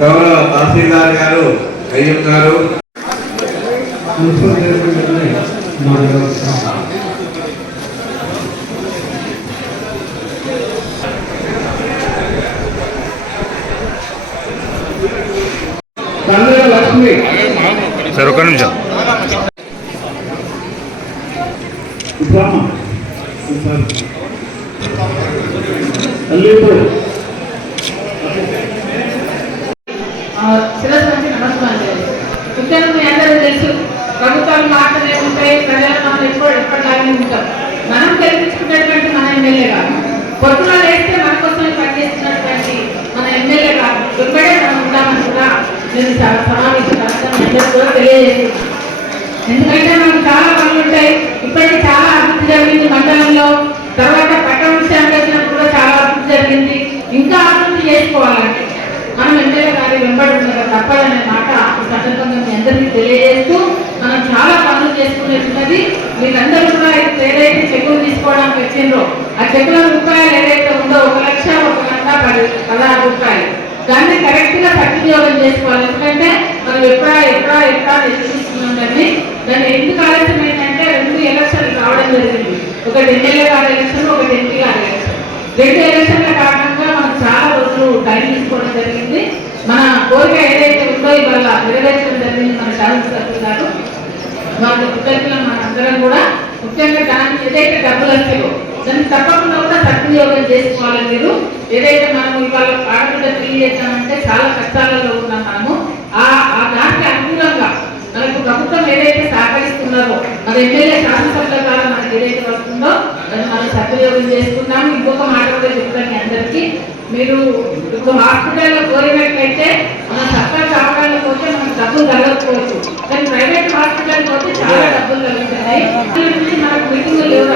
గౌరవ తహసీల్దార్ గారు అయ్యం గారు. సార్ ఒక్క నిమిషం. ఇస్లామా శిరస్సు నుంచి నమస్కారం చేయాలి ముఖ్యంగా మీ అందరూ తెలుసు ప్రభుత్వాలు మాటలే ఉంటాయి ప్రజలు మనం ఎప్పుడు ఎప్పటిలాగే ఉంటాం. మనం గెలిపించుకున్నటువంటి మన ఎమ్మెల్యే కాదు. పొట్టులో లేస్తే మన కోసం పనిచేస్తున్నటువంటి మన ఎమ్మెల్యే కాదు. వెంబడే మనం ఉంటామని కూడా నేను సమావేశం అందరూ తెలియజేస్తున్నాను ఎందుకంటే మనం చాలా పనులు ఉంటాయి ఇప్పటికీ చాలా అభివృద్ధి జరిగింది మండలంలో తర్వాత పట్టణ విషయానికి వచ్చినప్పుడు కూడా చాలా అభివృద్ధి జరిగింది ఇంకా అభివృద్ధి చేసుకోవాలంటే మనం ఎమ్మెల్యే గారి వెంబడి ఉండగా తప్పదనే మాట ఈ సందర్భంగా మీ అందరికీ తెలియజేస్తూ మనం చాలా పనులు చేసుకునేట్టున్నది మీరందరూ కూడా ఏదైతే చెక్కులు తీసుకోవడానికి ఆ చెక్కుల రూపాయలు ఏదైతే ఉందో ఒక లక్ష ఒక లక్ష పది పదహారు రూపాయలు. దాన్ని కరెక్ట్గా సద్వినియోగం చేసుకోవాలి. ఎందుకంటే మనం ఎప్పుడా ఎప్పుడా ఎప్పుడా ఎదురుస్తున్నాం దాన్ని దాన్ని ఎందుకు ఆలస్యం ఏంటంటే రెండు ఎలక్షన్లు రావడం జరిగింది. ఒకటి ఎమ్మెల్యే గారి ఎలక్షన్ ఒకటి ఎంపీ గారి ఎలక్షన్. రెండు ఎలక్షన్ల కారణంగా మనం చాలా రోజులు టైం తీసుకోవడం జరిగింది. మన కోరిక ఏదైతే ఉందో ఇవాళ నెరవేర్చడం జరిగింది మన శాసన సభ్యులు గారు వాళ్ళ కృతజ్ఞతలు మన అందరం కూడా ముఖ్యంగా దానికి ఏదైతే డబ్బులు వస్తాయో దాన్ని తప్పకుండా కూడా సద్వినియోగం చేసుకోవాలి మీరు ఏదైతే మనం ఇవాళ ఆడపిల్ల చేద్దామంటే చాలా కష్టాలలో ఉన్నాం మనము. ఆ ఆ దానికి అనుకూలంగా మనకు ప్రభుత్వం ఏదైతే సహకరిస్తున్నారో మన ఎమ్మెల్యే శాసనసభ్యుల ద్వారా మనకి ఏదైతే వస్తుందో దాన్ని మనం సద్వినియోగం చేసుకుందాము. ఇంకొక మాట కూడా చెప్తాను అందరికీ. మీరు ఇప్పుడు హాస్పిటల్లో కోరినట్లయితే మన సర్కార్ కావడానికి పోతే మనకు డబ్బులు కలగకపోవచ్చు కానీ ప్రైవేట్ హాస్పిటల్ పోతే చాలా డబ్బులు గురించి మనకు మీటింగ్ లేవు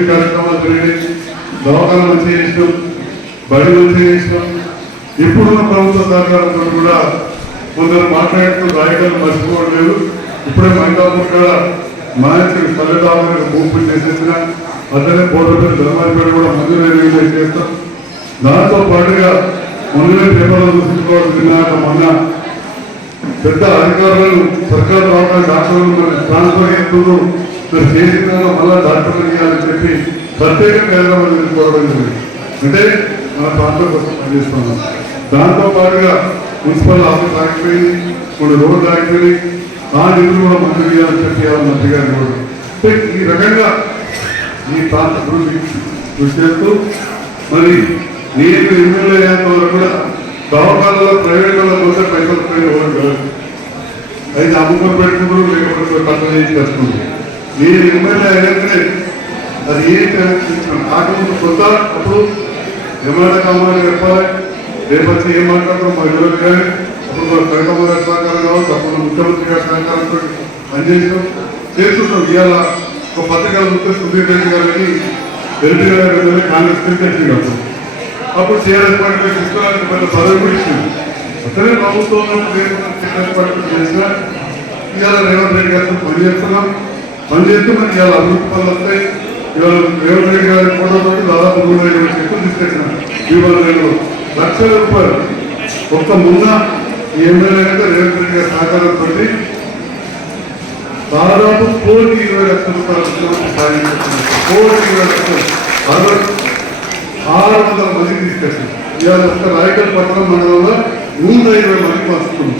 అభివృద్ధి కార్యక్రమాలు జరిగినాయి దవాఖాన మంచిగా చేసినాం బడి మంచిగా చేసినాం ఇప్పుడున్న ప్రభుత్వ సహకారంతో కూడా కొందరు మాట్లాడుతూ రాయకాలు మర్చిపోవడం లేదు. ఇప్పుడే మైదాపూర్ కాడ మానసిక తల్లిదండ్రులకు భూమి చేసేసిన అతనే పోటీ ధర్మాధిపేట కూడా మంజూరు చేస్తాం. దాంతో పాటుగా మొన్ననే పేపర్లో చూసుకోవడం మొన్న పెద్ద అధికారులను సర్కారు రావడానికి ఆశ్రమం ట్రాన్స్ఫర్ చేస్తున్నారు చేసిన మళ్ళీ డాక్టర్లు ఇవ్వాలని చెప్పి ప్రత్యేకంగా హైదరాబాద్ తీసుకోవడం అంటే మన ప్రాంతం కోసం పనిచేస్తున్నాం దాంతో పాటుగా మున్సిపల్ ఆఫీస్ ఆగిపోయింది కొన్ని రోడ్లు ఆగిపోయి ఆ నిధులు కూడా మంజూరు చేయాలని చెప్పి మంత్రి గారు కూడా అంటే ఈ రకంగా ఈ ప్రాంత అభివృద్ధి కృషి చేస్తూ మరి నేను ఎమ్మెల్యే అయ్యేంత వరకు కూడా దవాఖానలో ప్రైవేట్ వాళ్ళ కోసం పైసలు పోయిన వాళ్ళు అయితే అమ్ముకొని పెట్టుకుంటూ లేకపోతే పక్కన చేసి కట్టుకుంటారు మీరు ఎమ్మెల్యే అయినప్పుడే అది ఏంటి ఆకలి కొత్త అప్పుడు ఏమాట కావాలని చెప్పాలి. రేపటి ఏం మాట్లాడతాం మా యువత కానీ అప్పుడు మన కవితమ్మ గారి సహకారం కావచ్చు అప్పుడు ముఖ్యమంత్రి గారి సహకారంతో పనిచేసాం చేస్తున్నాం ఇవాళ ఒక పత్రికల ముఖ్య సుధీర్ రెడ్డి గారిని ఎల్పీ గారి కాంగ్రెస్ తెలిసి కాదు అప్పుడు టీఆర్ఎస్ పార్టీ తీసుకోవాలని పెద్ద పదవి కూడా ఇచ్చింది. అతనే ప్రభుత్వం టీఆర్ఎస్ పార్టీ చేసిన ఇవాళ రేవంత్ రెడ్డి గారితో పనిచేస్తున్నాం మళ్ళీ ఎందుకు మనకి ఇవాళ అభివృద్ధి పనులు వస్తాయి? ఇవాళ రేవంత్ రెడ్డి గారి ఫోటోతో దాదాపు నూట ఇరవై చెక్కులు తీసుకొచ్చిన ఇవాళ నేను లక్షల రూపాయలు. ఒక్క మొన్న ఎమ్మెల్యే అయితే రేవంత్ రెడ్డి గారి సహకారంతో దాదాపు కోటి ఇరవై లక్షల రూపాయలు సాయం కోటి ఇరవై లక్షలు. అరవై ఆరు వందల మందికి తీసుకొచ్చింది ఇవాళ ఒక్క రాయకల్ పట్టణం మండలంలో నూట ఇరవై మందికి వస్తుంది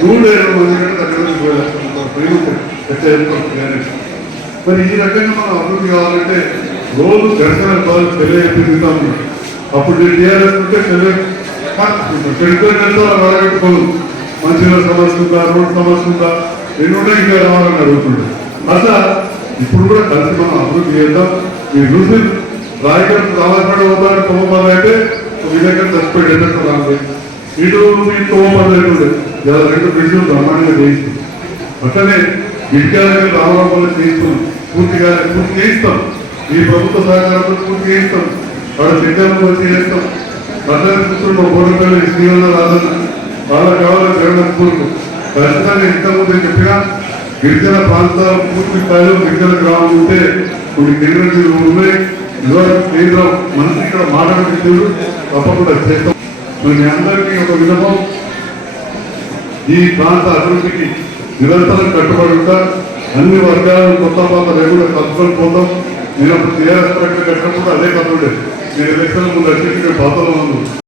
నూట ఇరవై మంది కంటే దగ్గర ఇరవై లక్షల రూపాయలు మరి ఈ రకంగా మనం అభివృద్ధి కావాలంటే రోజు దర్శన బాలు తిరుగుతాం అప్పుడు నేను టీఆర్ఎస్ ఉంటే తెలియ పెట్టుకుంటాం మంచిగా సమస్య ఉందా రోడ్ సమస్య ఉందా ఎన్ని ఇంకా రావాలని అడుగుతుండే. అట్లా ఇప్పుడు కూడా కలిసి మనం అభివృద్ధి చేద్దాం. మీరు చూసి రాయగడ రావాలని పోతారని తోమపద అయితే మీ దగ్గర చచ్చిపోయి ఎన్నట్టు రాదు ఇటు మీ తోమపద రెండు బ్రిడ్జ్ బ్రహ్మాండంగా చేయిస్తాం అట్లనే విద్యాలయం రామరామలు చేయిస్తాం. పూర్తిగా పూర్తి చేయిస్తాం. ఈ ప్రభుత్వ సహకారంతో పూర్తి చేయిస్తాం. వాళ్ళ విద్యాలయం వచ్చి చేస్తాం భద్రత పుత్రులు ఓడిపోయిన శ్రీవల్ల రాజన్న వాళ్ళ కావాలని జగన్ కోరుకు ఖచ్చితంగా ఇంతకుముందు చెప్పినా గిరిజన ప్రాంతాల పూర్తి స్థాయిలో గిరిజన గ్రామం ఉంటే కొన్ని గిరిజన ఉన్నాయి. కేంద్రం మనసు ఇక్కడ మాట్లాడుతుంది తప్పకుండా చేస్తాం. మరి మీ అందరికీ ఒక విధమం ఈ ప్రాంత అభివృద్ధికి నిరంతరం కట్టుబడి ఉంటా. అన్ని వర్గాలను కొత్త పాత రేగులు కలుపుకొని పోతాం. నేను అప్పుడు టీఆర్ఎస్ పార్టీ కట్టినప్పుడు అదే కథ కట్టుబడి నేను ఎలక్షన్ ముందు వచ్చి పాత్రలో ఉన్నాను